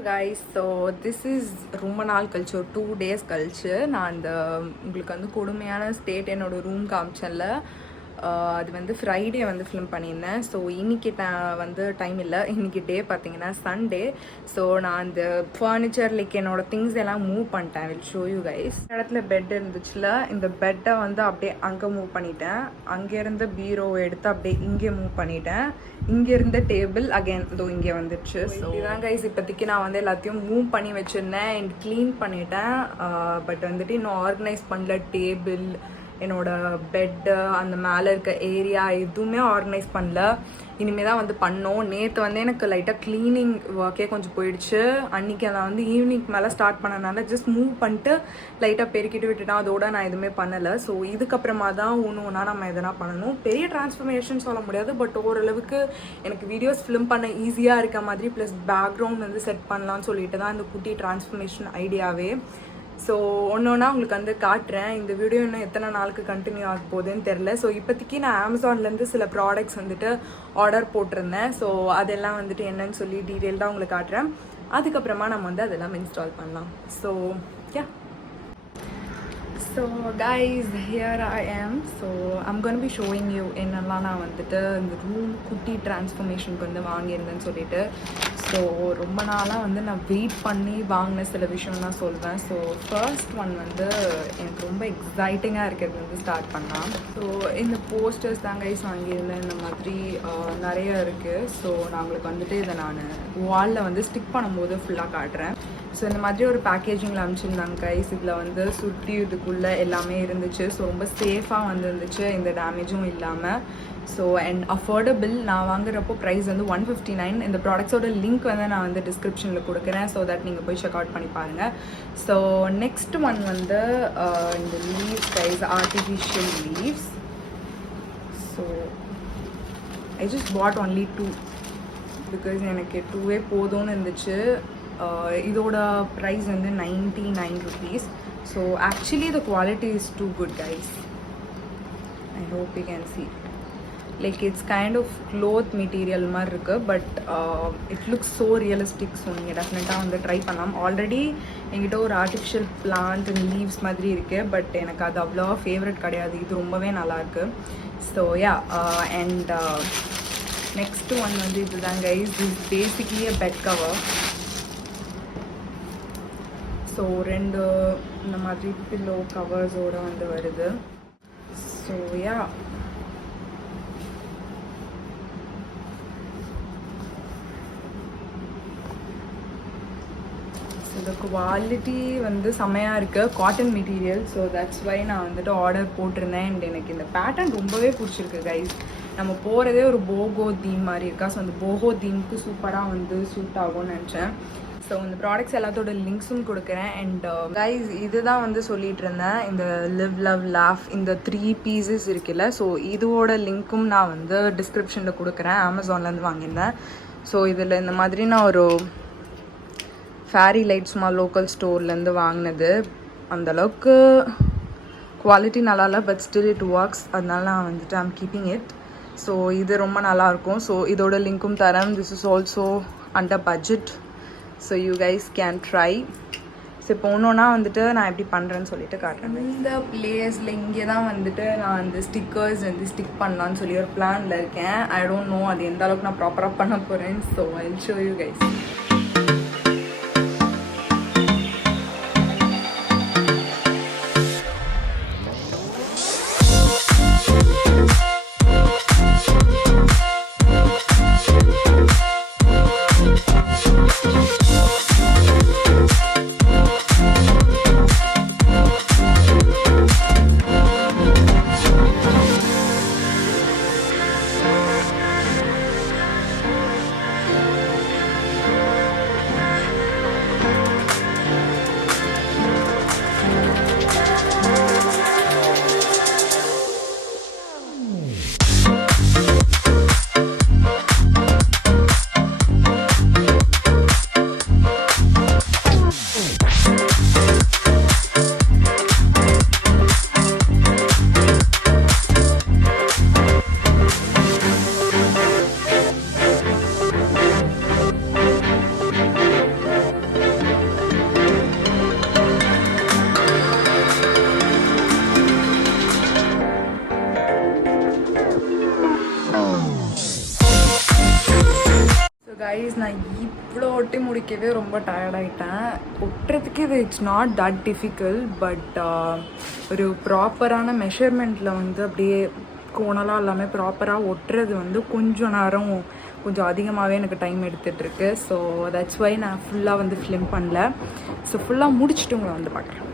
guys, so this is ரொம்ப நாள் கழிச்சு ஒரு 2 days கழிச்சு நான் அந்த உங்களுக்கு வந்து கொடுமையான ஸ்டேட் என்னோட ரூம் காமிச்சேன்ல. அது வந்து ஃப்ரைடே வந்து ஃபிலிம் பண்ணியிருந்தேன். ஸோ இன்றைக்கி வந்து டைம் இல்லை. இன்றைக்கி டே பார்த்தீங்கன்னா சண்டே. ஸோ நான் அந்த ஃபர்னிச்சர் லைக் என்னோடய திங்ஸ் எல்லாம் மூவ் பண்ணிட்டேன். Will show you guys. இடத்துல பெட் இருந்துச்சுல, இந்த பெட்டை வந்து அப்படியே அங்கே மூவ் பண்ணிட்டேன். அங்கேருந்து பீரோவை எடுத்து அப்படியே இங்கே மூவ் பண்ணிட்டேன். இங்கே இருந்த டேபிள் அகெயின் இதோ இங்கே வந்துடுச்சு. ஸோ இதுதான் கைஸ் இப்போதைக்கு நான் வந்து எல்லாத்தையும் மூவ் பண்ணி வச்சுருந்தேன் அண்ட் க்ளீன் பண்ணிட்டேன். பட் வந்துட்டு இன்னும் ஆர்கனைஸ் பண்ணல. டேபிள், என்னோடய பெட்டு, அந்த மேலே இருக்க ஏரியா எதுவுமே ஆர்கனைஸ் பண்ணல. இனிமேல் தான் வந்து பண்ணோம். நேற்று வந்து எனக்கு லைட்டாக க்ளீனிங் ஒர்க்கே கொஞ்சம் போயிடுச்சு. அன்றைக்கி நான் வந்து ஈவினிங் மேலே ஸ்டார்ட் பண்ணனால ஜஸ்ட் மூவ் பண்ணிட்டு லைட்டாக பெருக்கிட்டு விட்டுட்டேன். அதோட நான் எதுவுமே பண்ணலை. ஸோ இதுக்கப்புறமா தான் ஒன்று நம்ம எதனா பண்ணணும். பெரிய டிரான்ஸ்ஃபர்மேஷன் சொல்ல முடியாது, பட் ஓரளவுக்கு எனக்கு வீடியோஸ் ஃபிலிம் பண்ண ஈஸியாக இருக்க மாதிரி ப்ளஸ் பேக்ரவுண்ட் வந்து செட் பண்ணலான்னு சொல்லிட்டு தான் இந்த குட்டி டிரான்ஸ்ஃபர்மேஷன் ஐடியாவே. ஸோ ஒன்று ஒன்றா உங்களுக்கு வந்து காட்டுறேன். இந்த வீடியோ இன்னும் எத்தனை நாளுக்கு கண்டினியூ ஆக போகுதுன்னு தெரில. ஸோ இப்போதைக்கு நான் அமேசான்லேருந்து சில ப்ராடக்ட்ஸ் வந்துட்டு ஆர்டர் போட்டிருந்தேன். ஸோ அதெல்லாம் வந்துட்டு என்னன்னு சொல்லி டீட்டெயில்டாக உங்களுக்கு காட்டுறேன். அதுக்கப்புறமா நம்ம வந்து அதெல்லாம் இன்ஸ்டால் பண்ணலாம். So ya, so guys here I am. So I'm gonna be showing you என்னெல்லாம் நான் வந்துட்டு இந்த ரூம் குட்டி டிரான்ஸ்ஃபர்மேஷனுக்கு வந்து வாங்கியிருந்தேன்னு சொல்லிட்டு. ஸோ ரொம்ப நாளாக வந்து நான் வெயிட் பண்ணி வாங்கின சில விஷயம்லாம் சொல்வேன். ஸோ ஃபர்ஸ்ட் ஒன் வந்து எனக்கு ரொம்ப எக்ஸைட்டிங்காக இருக்கிறது வந்து ஸ்டார்ட் பண்ணலாம். ஸோ இந்த போஸ்டர்ஸ் தான் கைஸ் வாங்கியிருந்தேன். இந்த மாதிரி நிறைய இருக்குது. ஸோ நான் உங்களுக்கு வந்துட்டு இதை நான் வாலில் வந்து ஸ்டிக் பண்ணும்போது ஃபுல்லாக காட்டுறேன். ஸோ இந்த மாதிரி ஒரு பேக்கேஜிங்கில் அனுப்பிச்சிருந்தாங்க கைஸ். இதில் வந்து சுற்றி இதுக்குள்ளே எல்லாமே இருந்துச்சு. ஸோ ரொம்ப சேஃபாக வந்து இருந்துச்சு, எந்த டேமேஜும் இல்லாமல். So and affordable. நான் வாங்குறப்போ ப்ரைஸ் வந்து 159. இந்த ப்ராடக்ட்ஸோட லிங்க் வந்து நான் வந்து டிஸ்கிரிப்ஷனில் கொடுக்குறேன். ஸோ தட் நீங்கள் போய் செக் அவுட் பண்ணி பாருங்கள். ஸோ நெக்ஸ்ட் ஒன் வந்து இந்த leaves guys, artificial leaves. So I just put only 2 because எனக்கு 2வே போதும்னு இருந்துச்சு. இதோட ப்ரைஸ் வந்து 99 rupees. So actually the quality is too good guys. I hope you can see. Like it's kind of cloth material மாதிரி இருக்குது. But it looks so realistic. So நீங்கள் டெஃபினட்டாக வந்து ட்ரை பண்ணலாம். ஆல்ரெடி என்கிட்ட ஒரு ஆர்டிஃபிஷியல் பிளான்ட் அண்ட் லீவ்ஸ் மாதிரி இருக்குது. பட் எனக்கு அது அவ்வளோவா ஃபேவரட் கிடையாது. இது ரொம்பவே நல்லாயிருக்கு. So yeah, and next one வந்து இதுதான் guys. Is basically a bed cover. So 2 இந்த மாதிரி பில்லோ கவர்ஸோடு வந்து வருது. ஸோ யா, இந்த குவாலிட்டி வந்து செம்மையாக இருக்குது. Cotton material. So that's why நான் வந்துட்டு ஆர்டர் போட்டிருந்தேன். அண்ட் எனக்கு இந்த பேட்டர்ன் ரொம்பவே பிடிச்சிருக்கு கைஸ். நம்ம போகிறதே ஒரு போகோ தீம் மாதிரி இருக்கா. ஸோ அந்த போகோ தீமுக்கு சூப்பராக வந்து சூட் ஆகும்னு நினச்சேன். ஸோ இந்த ப்ராடக்ட்ஸ் எல்லாத்தோட லிங்க்ஸும் கொடுக்குறேன். அண்ட் கைஸ் இதுதான் வந்து சொல்லிட்டு இருந்தேன், இந்த லிவ் லவ் லாஃப் இந்த 3 pieces இருக்குல்ல. ஸோ இதோட லிங்க்கும் நான் வந்து டிஸ்கிரிப்ஷனில் கொடுக்குறேன். அமேசான்லேருந்து வாங்கியிருந்தேன். ஸோ இதில் இந்த மாதிரி நான் ஒரு ஃபேரி லைட் சும்மா லோக்கல் ஸ்டோர்லேருந்து வாங்கினது. அந்தளவுக்கு குவாலிட்டி நல்லா இல்லை, பட் ஸ்டில் இட் ஒர்க்ஸ். அதனால நான் வந்துட்டு ஐம் கீப்பிங் இட். ஸோ இது ரொம்ப நல்லாயிருக்கும். ஸோ இதோட லிங்க்கும் தரேன். This is also under budget. So you guys can try. So இப்போ ஒன்றா வந்துட்டு நான் எப்படி பண்ணுறேன்னு சொல்லிட்டு காட்டுறேன். இந்த பிளேஸில் இங்கே தான் வந்துட்டு நான் அந்த ஸ்டிக்கர்ஸ் வந்து ஸ்டிக் பண்ணலான்னு சொல்லி ஒரு பிளானில் இருக்கேன். ஐ டோன்ட் நோ அது எந்த அளவுக்கு நான் ப்ராப்பராக பண்ண போகிறேன். So I will show you guys. Guys நான் இவ்வளோ ஒட்டி முடிக்கவே ரொம்ப டயர்டாயிட்டேன். ஒட்டுறதுக்கு இது it's not that difficult, but ஒரு ப்ராப்பரான மெஷர்மெண்ட்டில் வந்து அப்படியே கோணலாம் எல்லாமே ப்ராப்பராக ஒட்டுறது வந்து கொஞ்சம் நேரம் கொஞ்சம் அதிகமாகவே எனக்கு டைம் எடுத்துகிட்ருக்கு. ஸோ தட்ஸ் வை நான் ஃபுல்லாக வந்து ஃபிலிம் பண்ணல. ஸோ ஃபுல்லாக முடிச்சுட்டு உங்களை வந்து பார்க்குறேன்.